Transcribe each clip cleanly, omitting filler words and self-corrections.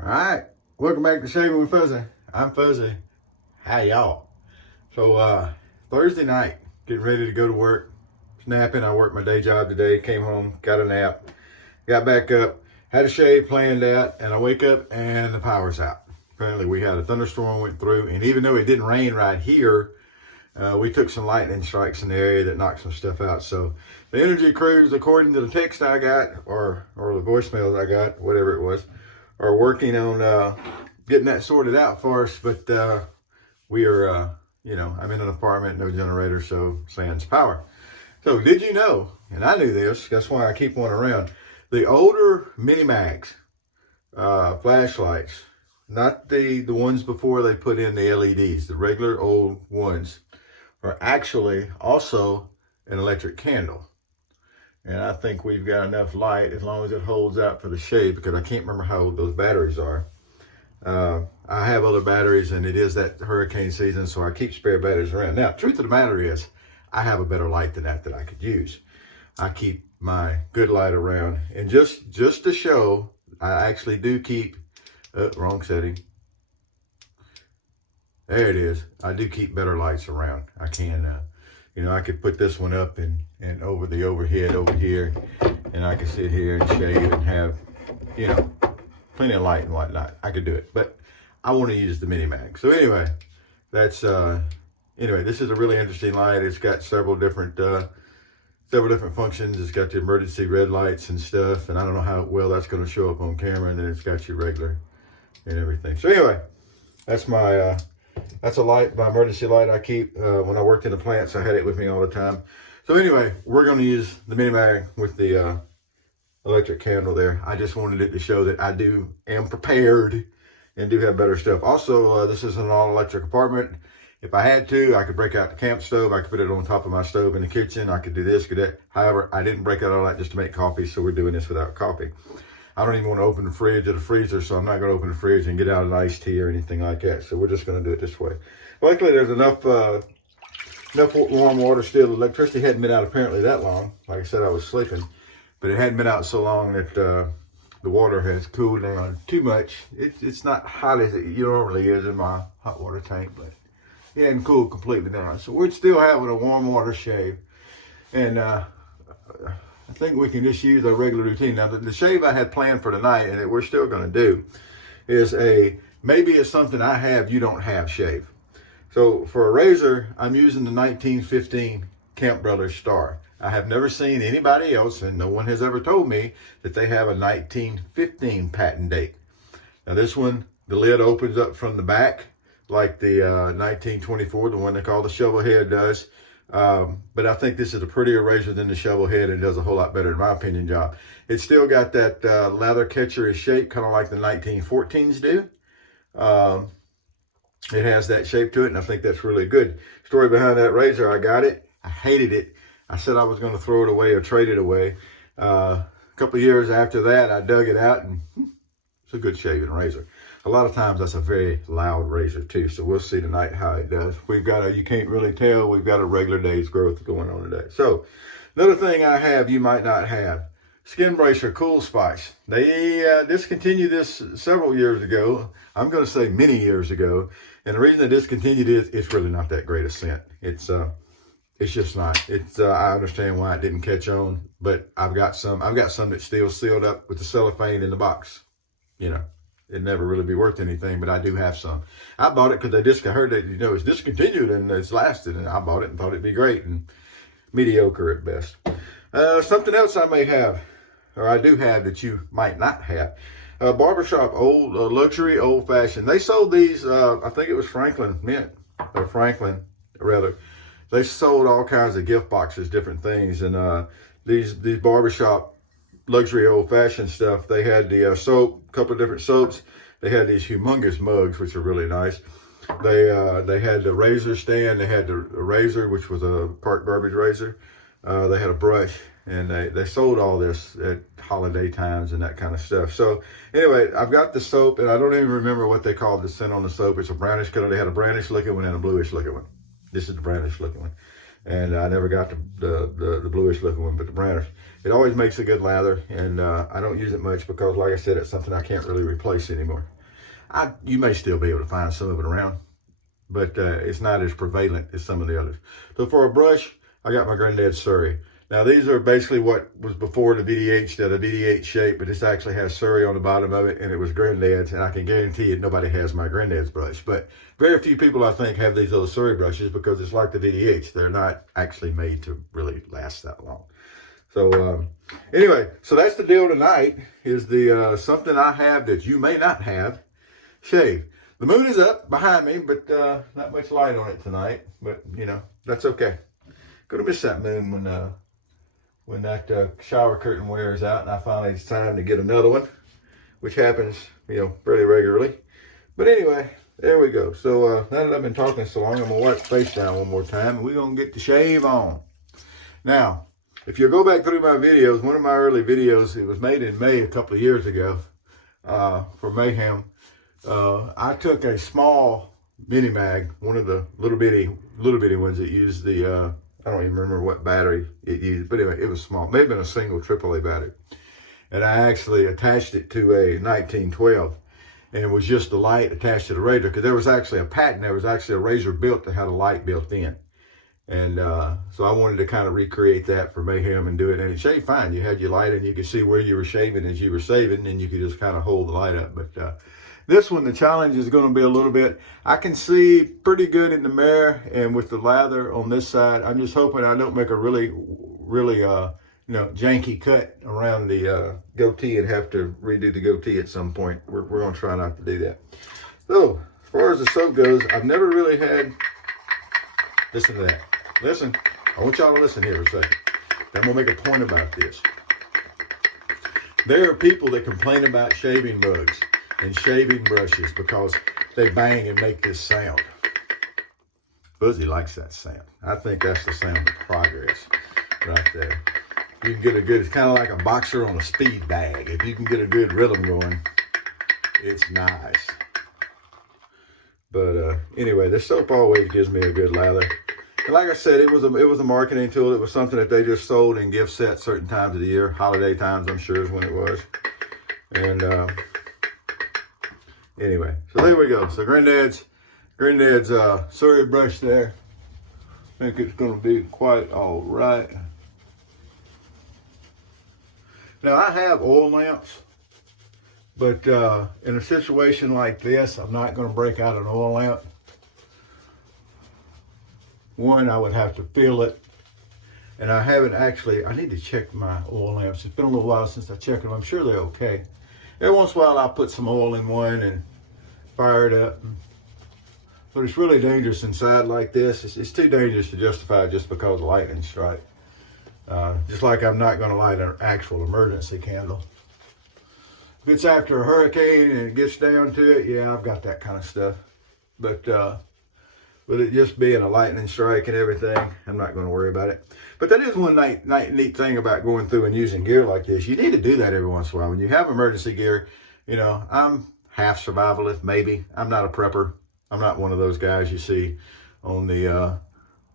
All right, welcome back to Shaving with Fuzzy. I'm Fuzzy. Hi, y'all. So, Thursday night, getting ready to go to work, snapping. I worked my day job today, came home, got a nap, got back up, had a shave planned out, and I wake up and the power's out. Apparently, we had a thunderstorm went through, and even though it didn't rain right here, we took some lightning strikes in the area that knocked some stuff out. So the energy crews, according to the text I got, or the voicemails I got, whatever it was, are working on getting that sorted out for us. But we are, I'm in an apartment, no generator, so sans power. So did you know, and I knew this, that's why I keep one around, the older mini mags, flashlights, not the ones before they put in the LEDs, the regular old ones, are actually also an electric candle. And I think we've got enough light as long as it holds out for the shade, because I can't remember how old those batteries are. I have other batteries, and it is that hurricane season, so I keep spare batteries around. Now, truth of the matter is, I have a better light than that I could use. I keep my good light around, and just to show, I actually do keep, wrong setting. There it is. I do keep better lights around. I can, I could put this one up and over the overhead over here, and I could sit here and shave and have, plenty of light and whatnot. I could do it, but I want to use the mini mag. So anyway, that's, this is a really interesting light. It's got several different functions. It's got the emergency red lights and stuff, and I don't know how well that's going to show up on camera. And then it's got your regular and everything. So anyway, that's my, that's a light, my emergency light I keep. When I worked in the plants, I had it with me all the time. So anyway, we're going to use the mini mag with the electric candle there. I just wanted it to show that I am prepared and do have better stuff. Also, this is an all-electric apartment. If I had to, I could break out the camp stove. I could put it on top of my stove in the kitchen. I could do this, could that. However, I didn't break out all that just to make coffee, so we're doing this without coffee. I don't even want to open the fridge or the freezer, so I'm not going to open the fridge and get out an iced tea or anything like that. So we're just going to do it this way. Luckily, there's enough warm water still. Electricity hadn't been out apparently that long. Like I said, I was sleeping, but it hadn't been out so long that the water has cooled down too much. It's not hot as it normally is in my hot water tank, but it hadn't cooled completely down. So we're still having a warm water shave, and I think we can just use our regular routine. Now, the shave I had planned for tonight, and that we're still going to do, is maybe it's something I have you don't have shave. So for a razor, I'm using the 1915 Camp Brothers Star. I have never seen anybody else, and no one has ever told me that they have a 1915 patent date. Now this one, the lid opens up from the back like the 1924, the one they call the shovel head does. But I think this is a prettier razor than the shovel head, and does a whole lot better, in my opinion, job. It's still got that lather catcher shape, kind of like the 1914s do. It has that shape to it, and I think that's really good. Story behind that razor, I got it. I hated it. I said I was going to throw it away or trade it away. A couple of years after that, I dug it out, and it's a good shaving razor. A lot of times that's a very loud razor too, so we'll see tonight how it does. We've got you can't really tell, we've got a regular day's growth going on today. So another thing I have you might not have, Skin Bracer Cool Spice. They discontinued this several years ago. I'm going to say many years ago. And the reason they discontinued it, it's really not that great a scent. It's just not. I understand why it didn't catch on, but I've got some that's still sealed up with the cellophane in the box. It'd never really be worth anything, but I do have some. I bought it because I heard that, it's discontinued and it's lasted, and I bought it and thought it'd be great, and mediocre at best. Something else I may have, or I do have that you might not have. Barbershop old, luxury, old fashioned. They sold these, I think it was Franklin Mint, or Franklin rather. They sold all kinds of gift boxes, different things, and these Barbershop luxury old-fashioned stuff. They had the soap, a couple of different soaps. They had these humongous mugs, which are really nice. They had the razor stand. They had the razor, which was a park garbage razor. They had a brush, and they sold all this at holiday times and that kind of stuff. So anyway, I've got the soap, and I don't even remember what they called the scent on the soap. It's a brownish color. They had a brownish looking one and a bluish looking one. This is the brownish looking one. And I never got the bluish looking one, but the brownish. It always makes a good lather, and I don't use it much because, like I said, it's something I can't really replace anymore. You may still be able to find some of it around, but it's not as prevalent as some of the others. So for a brush, I got my granddad's Surrey. Now these are basically what was before the VDH, the VDH shape, but this actually has Surrey on the bottom of it, and it was granddad's, and I can guarantee you nobody has my granddad's brush. But very few people, I think, have these little Surrey brushes because it's like the VDH. They're not actually made to really last that long. So anyway, so that's the deal tonight, is the something I have that you may not have, shave. The moon is up behind me, but not much light on it tonight, but you know, that's okay. Gonna miss that moon when that shower curtain wears out and I finally decide to get another one, which happens, you know, fairly regularly. But anyway, there we go. So now that I've been talking so long, I'm gonna wipe the face down one more time and we're gonna get the shave on. Now, if you go back through my videos, one of my early videos, it was made in May a couple of years ago for Mayhem. I took a small mini mag, one of the little bitty ones that used the I don't even remember what battery it used, but anyway, it was small. Maybe been a single AAA battery. And I actually attached it to a 1912, and it was just the light attached to the razor, because there was actually a patent. There was actually a razor built that had a light built in. And so I wanted to kind of recreate that for Mayhem and do it. And it shaved fine. You had your light and you could see where you were shaving as you were shaving, and you could just kind of hold the light up. But this one, the challenge is going to be a little bit, I can see pretty good in the mirror and with the lather on this side. I'm just hoping I don't make a really, you know, janky cut around the goatee and have to redo the goatee at some point. We're going to try not to do that. So, as far as the soap goes, I've never really had, listen to that. Listen, I want y'all to listen here for a second. I'm going to make a point about this. There are people that complain about shaving rugs and shaving brushes because they bang and make this sound. Fuzzy likes that sound. I think that's the sound of progress right there. You can get a good, it's kind of like a boxer on a speed bag. If you can get a good rhythm going, it's nice. But anyway, this soap always gives me a good lather. And like I said, it was a marketing tool. It was something that they just sold in gift sets certain times of the year. Holiday times, I'm sure, is when it was. And anyway, so there we go. So granddad's Surrey brush there. I think it's going to be quite all right. Now I have oil lamps, but in a situation like this, I'm not going to break out an oil lamp. One, I would have to fill it, and I haven't actually, I need to check my oil lamps. It's been a little while since I checked them. I'm sure they're okay. Every once in a while I'll put some oil in one and fire it up. But it's really dangerous inside like this. It's too dangerous to justify just because of lightning strike. Just like I'm not going to light an actual emergency candle. If it's after a hurricane and it gets down to it, yeah, I've got that kind of stuff. But with it just being a lightning strike and everything, I'm not going to worry about it. But that is one neat thing about going through and using gear like this. You need to do that every once in a while. When you have emergency gear, you know, I'm half survivalist, maybe. I'm not a prepper. I'm not one of those guys you see on the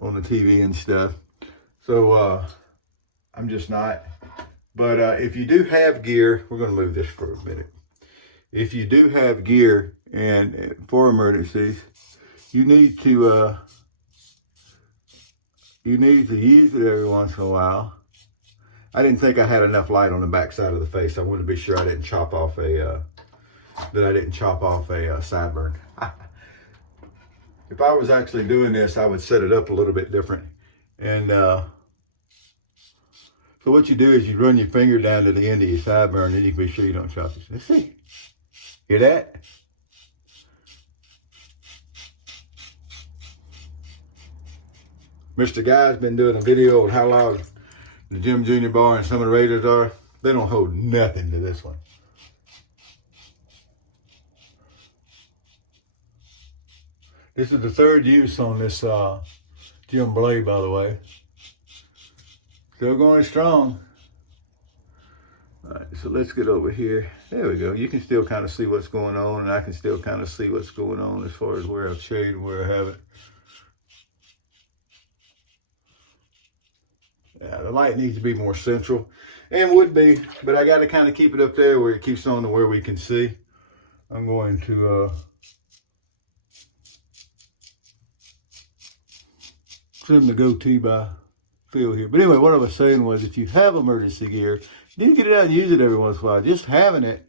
TV and stuff. So I'm just not. But if you do have gear, we're going to move this for a minute. If you do have gear and for emergencies, you need to use it every once in a while. I didn't think I had enough light on the back side of the face. I wanted to be sure I didn't chop off a sideburn. If I was actually doing this, I would set it up a little bit different. And so what you do is you run your finger down to the end of your sideburn, and you can be sure you don't chop it. Let's see. Hear that? Mr. Guy's been doing a video on how loud the Jim Jr. bar and some of the razors are. They don't hold nothing to this one. This is the third use on this Jim blade, by the way. Still going strong. All right, so let's get over here. There we go. You can still kind of see what's going on, and I can still kind of see what's going on as far as where I've shaved and where I haven't. The light needs to be more central, and would be, but I got to kind of keep it up there where it keeps on to where we can see. I'm going to trim the goatee by feel here. But anyway, what I was saying was, if you have emergency gear, you get it out and use it every once in a while. Just having it,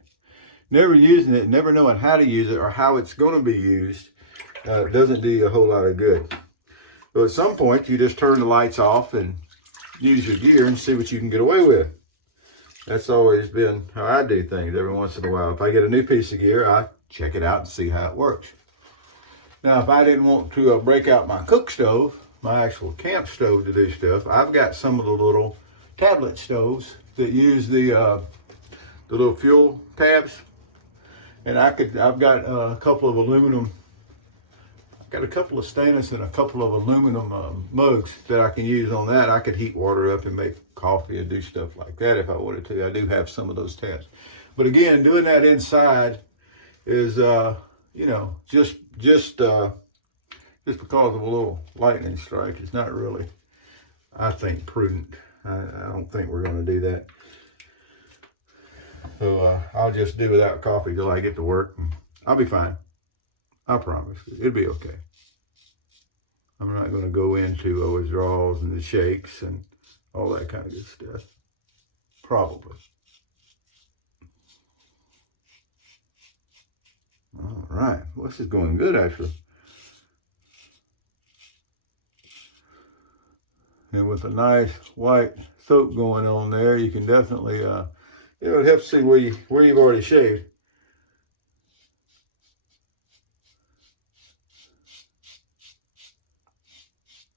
never using it, never knowing how to use it or how it's going to be used, doesn't do you a whole lot of good. So at some point, you just turn the lights off and use your gear and see what you can get away with. That's always been how I do things every once in a while. If I get a new piece of gear, I check it out and see how it works. Now, if I didn't want to break out my cook stove, my actual camp stove to do stuff, I've got some of the little tablet stoves that use the little fuel tabs. And I've got a couple of aluminum, I've got a couple of stainless and a couple of aluminum mugs that I can use on that. I could heat water up and make coffee and do stuff like that if I wanted to. I do have some of those tabs. But again, doing that inside is, you know, just because of a little lightning strike, it's not really, I think, prudent. I don't think we're going to do that. So I'll just do without coffee till I get to work, and I'll be fine. I promise. It'll be okay. I'm not going to go into withdrawals and the shakes and all that kind of good stuff. Probably. All right. Well, this is going good, actually. And with a nice white soap going on there, you can definitely, you know, it helps see where you've already shaved.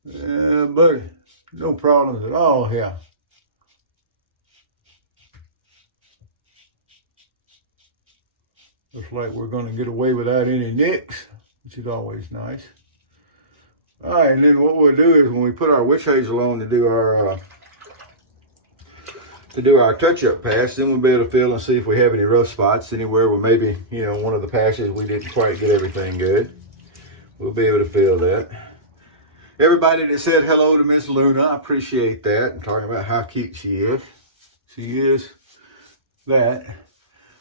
Yeah, buddy, no problems at all here. Looks like we're going to get away without any nicks, which is always nice. All right, and then what we'll do is when we put our witch hazel on to do our touch-up pass, then we'll be able to feel and see if we have any rough spots anywhere where maybe, you know, one of the passes we didn't quite get everything good. We'll be able to feel that. Everybody that said hello to Miss Luna, I appreciate that. And talking about how cute she is. She is that.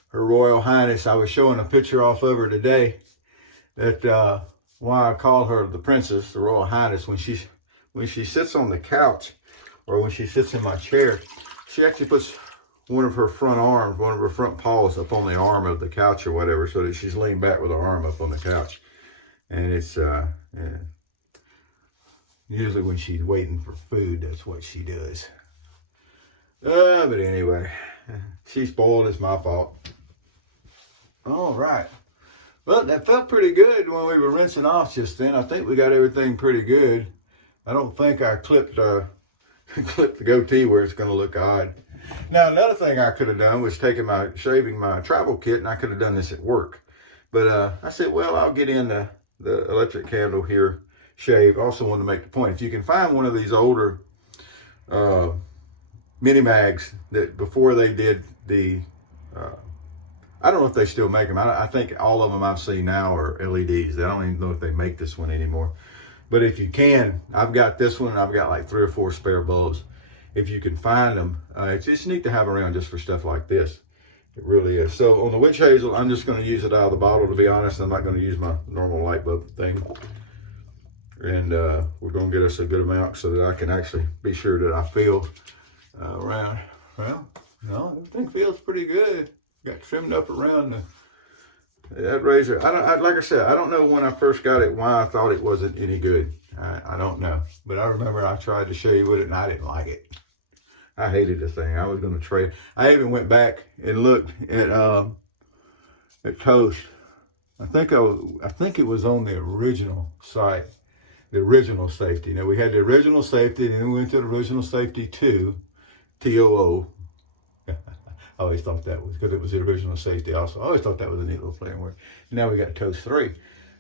Her Royal Highness, I was showing a picture off of her today that why I call her the princess, the Royal Highness. When she sits on the couch or when she sits in my chair, she actually puts one of her front arms, one of her front paws up on the arm of the couch or whatever, so that she's leaned back with her arm up on the couch. And it's, yeah. Usually when she's waiting for food, that's what she does. But anyway, she's spoiled, it's my fault. All right. Well, that felt pretty good when we were rinsing off just then. I think we got everything pretty good. I don't think I clipped the goatee where it's going to look odd. Now, another thing I could have done was shaving my travel kit, and I could have done this at work. But I said, well, I'll get in the electric candle here, shave. Also want to make the point, if you can find one of these older mini mags that before they did the, I don't know if they still make them. I think all of them I've seen now are LEDs. I don't even know if they make this one anymore. But if you can, I've got this one and I've got like 3 or 4 spare bulbs. If you can find them, it's just neat to have around just for stuff like this. It really is. So on the witch hazel, I'm just going to use it out of the bottle, to be honest. I'm not going to use my normal light bulb thing. And we're going to get us a good amount so that I can actually be sure that I feel around. Well, no, everything feels pretty good. Got trimmed up around that razor. Like I said, I don't know when I first got it why I thought it wasn't any good. I don't know. But I remember I tried to shave with it and I didn't like it. I hated the thing. I was going to trade. I even went back and looked at Toast. I think it was on the original site, the original safety. Now we had the original safety, and then we went to the original safety 2, TOO. I always thought that was because it was the original safety. Also, I always thought that was a neat little play word. Now we got Toast 3,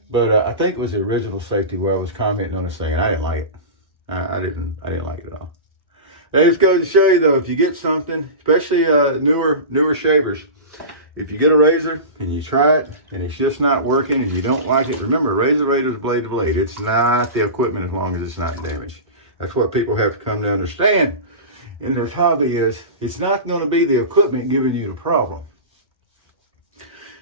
but I think it was the original safety where I was commenting on this thing, and I didn't like it. I didn't like it at all. It just goes to show you, though, if you get something, especially newer shavers, if you get a razor and you try it and it's just not working and you don't like it, remember, razor is blade to blade. It's not the equipment as long as it's not damaged. That's what people have to come to understand. in this hobby is it's not going to be the equipment giving you the problem.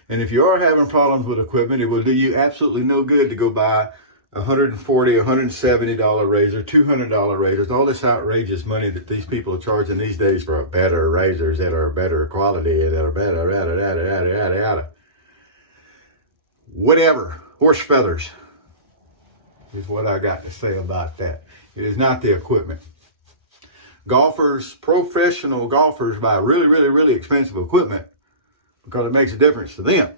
And if you are having problems with equipment, it will do you absolutely no good to go buy $140, $170 razor, $200 razors, all this outrageous money that these people are charging these days for better razors that are better quality and that are better, whatever, horse feathers is what I got to say about that. It is not the equipment. Golfers, professional golfers buy really, really, really expensive equipment because it makes a difference to them.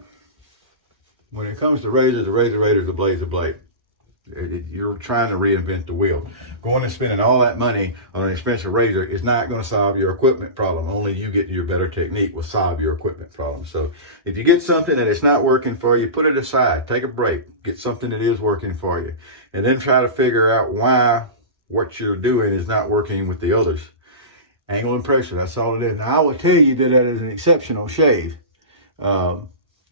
When it comes to razors, a razor is a blade's a blade. You're trying to reinvent the wheel. Going and spending all that money on an expensive razor is not going to solve your equipment problem. Only you getting your better technique will solve your equipment problem. So if you get something that is not working for you, put it aside. Take a break. Get something that is working for you. And then try to figure out why what you're doing is not working with the others. Angle and pressure, that's all it is. Now, I will tell you that is an exceptional shave.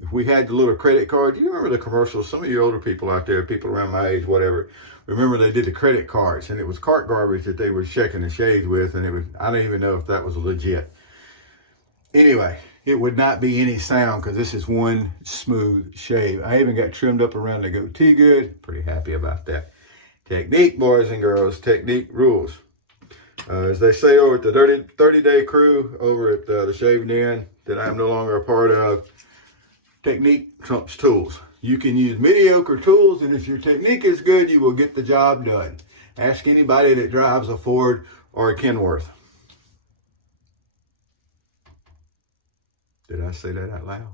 If we had the little credit card, do you remember the commercials? Some of you older people out there, people around my age, whatever, remember they did the credit cards, and it was cart garbage that they were checking the shaves with, and it was, I don't even know if that was legit. Anyway, it would not be any sound because this is one smooth shave. I even got trimmed up around the goatee good. Pretty happy about that. Technique, boys and girls, technique rules. As they say over at the 30-day crew over at the Shaving Inn that I'm no longer a part of, technique trumps tools. You can use mediocre tools, and if your technique is good, you will get the job done. Ask anybody that drives a Ford or a Kenworth. Did I say that out loud?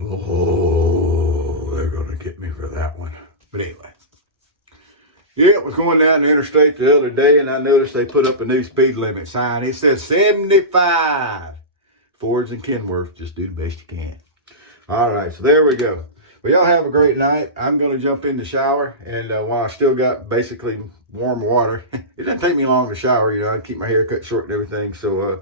Oh, they're going to get me for that one. But anyway. Yeah, I was going down the interstate the other day, and I noticed they put up a new speed limit sign. It says 75. Fords and Kenworth, just do the best you can. All right, so there we go. Well, y'all have a great night. I'm going to jump in the shower, and while I still got basically warm water, it doesn't take me long to shower. You know, I keep my hair cut short and everything. So,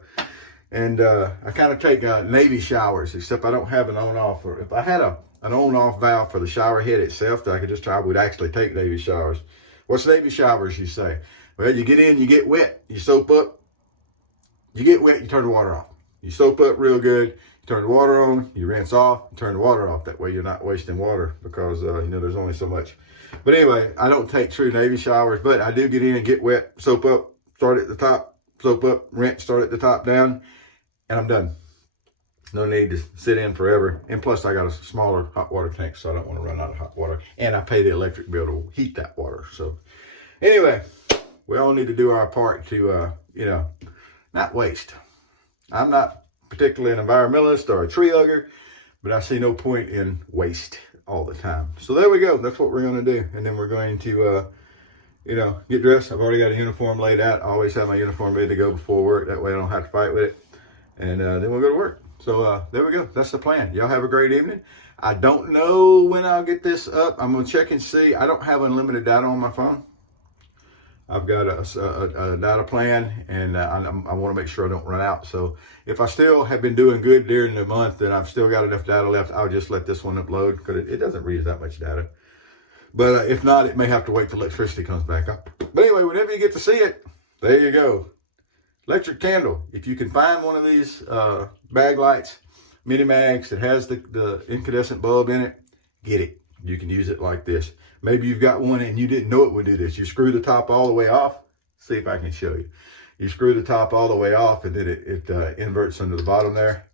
I kind of take Navy showers, except I don't have an on-off. Or if I had an on-off valve for the shower head itself that I could just try, I would actually take Navy showers. What's Navy showers, you say? Well, you get in, you get wet, you soap up, you get wet, you turn the water off. You soap up real good, you turn the water on, you rinse off, you turn the water off. That way you're not wasting water because, you know, there's only so much. But anyway, I don't take true Navy showers, but I do get in and get wet, soap up, start at the top, soap up, rinse, start at the top down, and I'm done. No need to sit in forever. And plus, I got a smaller hot water tank, so I don't want to run out of hot water. And I pay the electric bill to heat that water. So anyway, we all need to do our part to, you know, not waste. I'm not particularly an environmentalist or a tree hugger, but I see no point in waste all the time. So there we go. That's what we're going to do. And then we're going to, you know, get dressed. I've already got a uniform laid out. I always have my uniform ready to go before work. That way I don't have to fight with it. And then we'll go to work. So there we go. That's the plan. Y'all have a great evening. I don't know when I'll get this up. I'm going to check and see. I don't have unlimited data on my phone. I've got a data plan, and I want to make sure I don't run out. So if I still have been doing good during the month and I've still got enough data left, I'll just let this one upload because it doesn't read that much data. But if not, it may have to wait till electricity comes back up. But anyway, whenever you get to see it, there you go. Electric candle. If you can find one of these bag lights, mini mags that has the incandescent bulb in it, get it. You can use it like this. Maybe you've got one and you didn't know it would do this. You screw the top all the way off. See if I can show you. You screw the top all the way off, and then it inverts under the bottom there,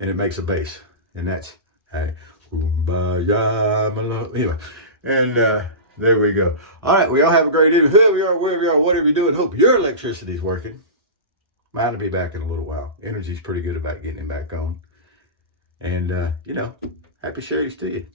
and it makes a base. And that's, hey, kumbaya, my love. Anyway, and there we go. All right, we all have a great evening. Whoever you are, wherever you are, whatever you're doing, hope your electricity's working. Mine will be back in a little while. Energy's pretty good about getting it back on. And, you know, happy shaves to you.